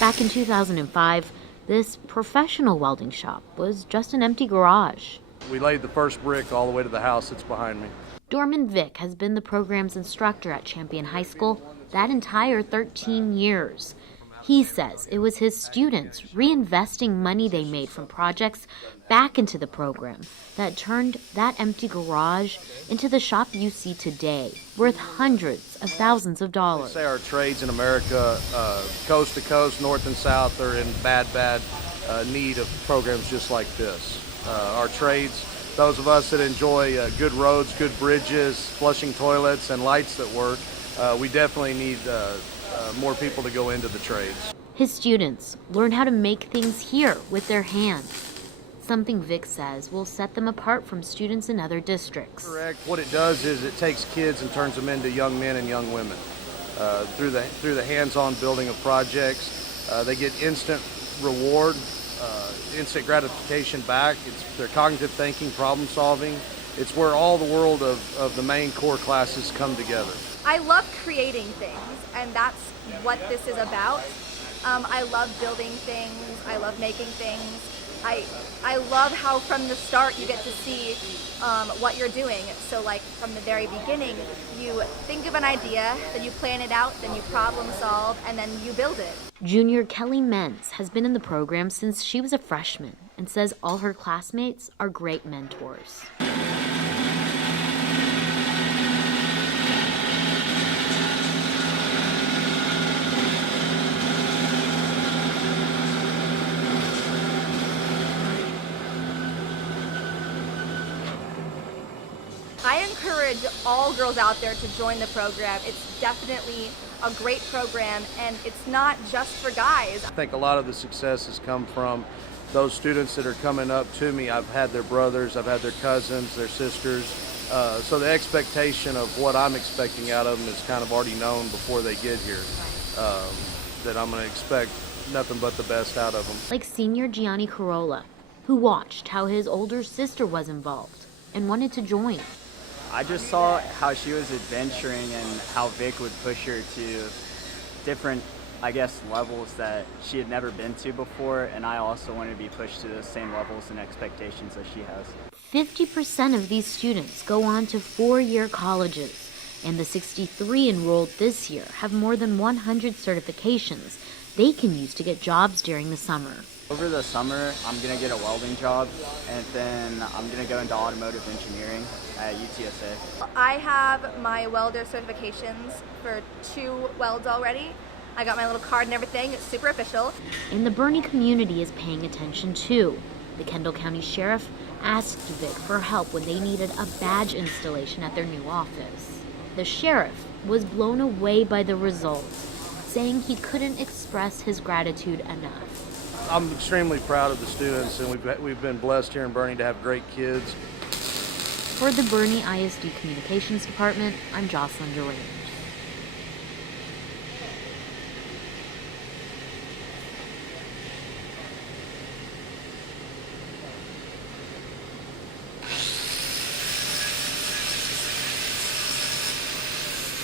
Back in 2005, this professional welding shop was just an empty garage. We laid the first brick all the way to the house that's behind me. Dorman Vick has been the program's instructor at Champion High School that entire 13 years. He says it was his students reinvesting money they made from projects back into the program that turned that empty garage into the shop you see today, worth hundreds of thousands of dollars. They say our trades in America, coast to coast, north and south, are in bad need of programs just like this. Our trades, those of us that enjoy good roads, good bridges, flushing toilets, and lights that work, we definitely need more people to go into the trades. His students learn how to make things here with their hands, something Vic says will set them apart from students in other districts. Correct. What it does is it takes kids and turns them into young men and young women. Through the hands-on building of projects, they get instant reward, instant gratification back. It's their cognitive thinking, problem solving. It's where all the world of the main core classes come together. I love creating things, and that's what this is about. I love building things. I love making things. I love how from the start you get to see what you're doing. So like from the very beginning, you think of an idea, then you plan it out, then you problem solve, and then you build it. Junior Kelly Mentz has been in the program since she was a freshman and says all her classmates are great mentors. I encourage all girls out there to join the program. It's definitely a great program, and it's not just for guys. I think a lot of the success has come from those students that are coming up to me. I've had their brothers, I've had their cousins, their sisters. So the expectation of what I'm expecting out of them is kind of already known before they get here. That I'm going to expect nothing but the best out of them. Like senior Gianni Carolla, who watched how his older sister was involved and wanted to join. I just saw how she was adventuring and how Vic would push her to different, levels that she had never been to before, and I also wanted to be pushed to the same levels and expectations that she has. 50% of these students go on to four-year colleges, and the 63 enrolled this year have more than 100 certifications they can use to get jobs during the summer. Over the summer, I'm going to get a welding job, and then I'm going to go into automotive engineering at UTSA. I have my welder certifications for 2 welds already. I got my little card and everything. It's super official. And the Boerne community is paying attention too. The Kendall County Sheriff asked Vic for help when they needed a badge installation at their new office. The sheriff was blown away by the results, saying he couldn't express his gratitude enough. I'm extremely proud of the students, and we've been blessed here in Boerne to have great kids. For the Boerne ISD Communications Department, I'm Jocelyn Duran.